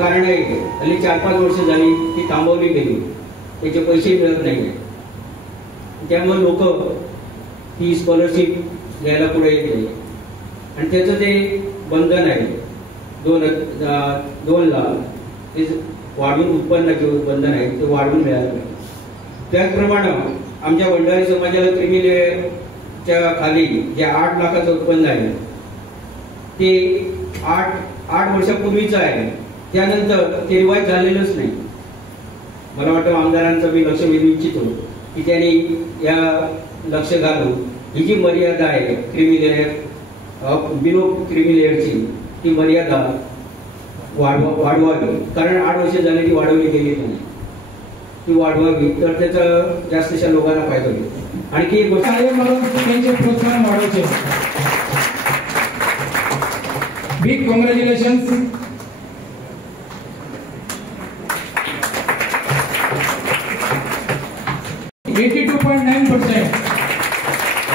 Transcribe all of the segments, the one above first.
कारण आहे हल्ली 4-5 वर्ष झाली ती थांबवली गेली, त्याचे पैसे मिळत नाही, त्यामुळे लोक ती स्कॉलरशिप घ्यायला पुढे येत नाही. आणि त्याचं ते बंधन आहे 2 लाख ते वाढवून उत्पन्नाचे बंधन आहे ते वाढवून मिळालं पाहिजे. त्याचप्रमाणे आमच्या भंडारी समाजाला क्रिमी लेअरच्या खाली जे 8 लाखाचं उत्पन्न आहे ते 8 वर्षापूर्वीचं आहे, त्यानंतर ते रिवाईज झालेलंच नाही. मला वाटतं आमदारांचं मी लक्ष वेधू इच्छितो की त्यांनी या लक्ष घालून ही जी मर्यादा आहे क्रिमी लेअर बिलो क्रिमी लेअरची ती मर्यादा वाढवावी. कारण 8 वर्ष झाली ती वाढवली गेली नाही, ती वाढवावी तर त्याचा जास्तशा लोकांना फायदा होईल. आणखी एक गोष्ट आहे, मला त्यांचे प्रोत्साहन वाढवायचे. Big congratulations.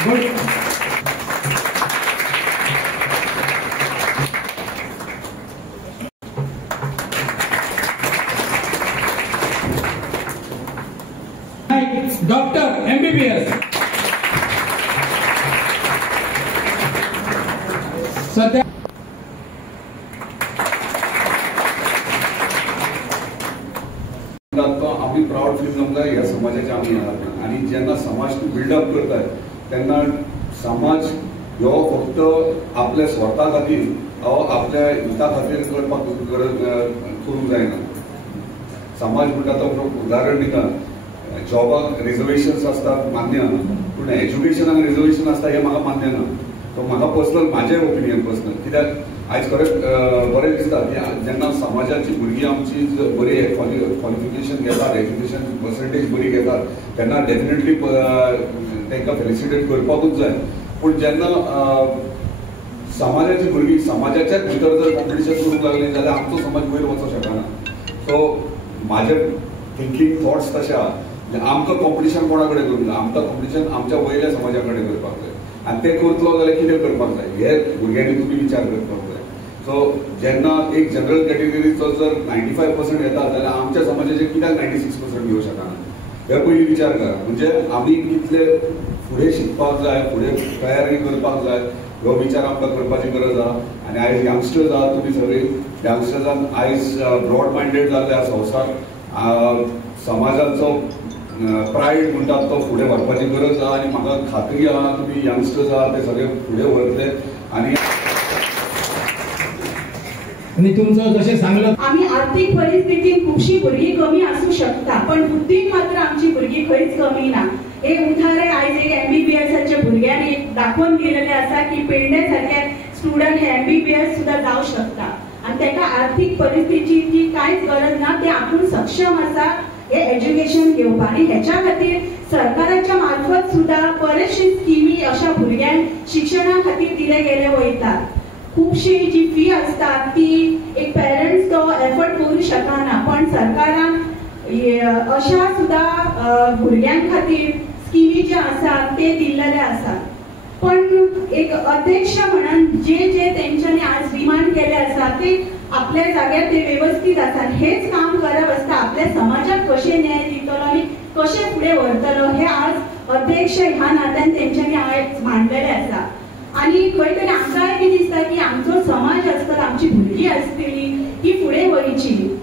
Good. Doctor MBBS सध्या आम्ही प्राऊड फील करता या समाजाच्या आम्ही आणि ज्यांना समाज बिल्डअप करताय त्यांना समाज ह्यो फक्त आपल्या स्वता खातीर आपल्या हिता खातीर करपाक करूंक जायना. समाज म्हणटा तो उदाहरण दिता, जॉबाक रिजर्वेशन्स असतात मान्य, पूण एज्युकेशनाक रिजर्वेशन असता हे म्हाका मान्य ना. तो म्हाका पर्सनल, म्हाजें ओपिनियन पर्सनल, कित्याक आयज खरेंच बरें दिसता की जेन्ना समाजाची भुरगीं आमची बरी क्वॉलिफिकेशन घेतात, एज्युकेशन पर्संटेज बरी घेतात, तेन्ना डेफिनेटली तांकां फेलिसिटेट करपाकूच जाय. पूण जेन्ना समाजाची भुरगीं समाजाच्याच भितर जर कॉम्पिटिशन करूंक लागली जाल्यार आमचो समाज वयर वचूंक शकना. सो म्हाजे थिंकींग थॉट्स तशे आहा, आमकां कॉम्पिटिशन कोणा कडेन करूंक जाय, आमकां कॉम्पिटिशन आमच्या वयल्या समाजा कडेन करपाक जाय. आनी ते करतलो जाल्यार कितें करपाक जाय हे भुरग्यांनी तुमी विचार करपाक जाय. सो जेन्ना एक जनरल कॅटेगरीचो जर 95% येता जाल्यार आमच्या समाजाचे कित्याक 96% येवंक शकना हे पयलीं विचार करा. म्हणजे आमी कितले फुडें शिकपाक जाय, फुडें तयारी करपाक जाय हो विचार आमकां करपाची गरज आहा. आनी आयज यंगस्टर्स आहात तुमी सगळी, यंगस्टर्सान आयज ब्रॉड मायंडेड जाल्ले संवसार समाजाचो प्रायड म्हणटात तो फुडें व्हरपाची गरज आहा. आनी म्हाका खात्री आहा तुमी यंगस्टर्स आहात ते सगळे फुडें व्हरतले. आनी तुमचं जशें सांगलं, आम्ही आर्थिक परिस्थितीत खुबशी भुरगीं कमी असू शकता, पण बुद्धीत मात्र आमची भुरगीं खंयच कमी ना. हे उदाहरण आयज एक MBBSच्या भुरग्यांनी दाखवून दिलेले आसा की पेडणे सारखे स्टुडंट हे MBBS सुद्धा जाऊ शकता. आणि ताका आर्थिक परिस्थितीची कांयच गरज ना, ते आपूण सक्षम आसा हे एज्युकेशन घेवपाक. आणि ह्याच्या खातीर सरकाराच्या मार्फत सुद्धा बरेचशी स्किमी अशा भुरग्यांक शिक्षणा खातीर दिले गेले वयतात. खूपशी जी फी असता ती एक पेरेंट्स तो एफर्ट करू शकना, पण सरकारान अशा सुद्धा भुरग्यांक खातीर स्किमी जे आसात ते दिल्लेले आसात. पण एक अध्यक्ष म्हणून जे तेंच्यांनी आज डिमांड केले आसा ते आपल्या जाग्यार ते व्यवस्थित आसात. हेच काम करप आसता, आपल्या समाजाक कशें न्याय दितलो आनी कशें फुडें व्हरतलो हे आज अध्यक्ष ह्या नात्यान तेंच्यांनी आज मांडलेले आसा. आणि खंय तरी आमकांय बी दिसता की आमचो समाज आसतलो, आमची भुरगीं आसतली ती फुडें वयची.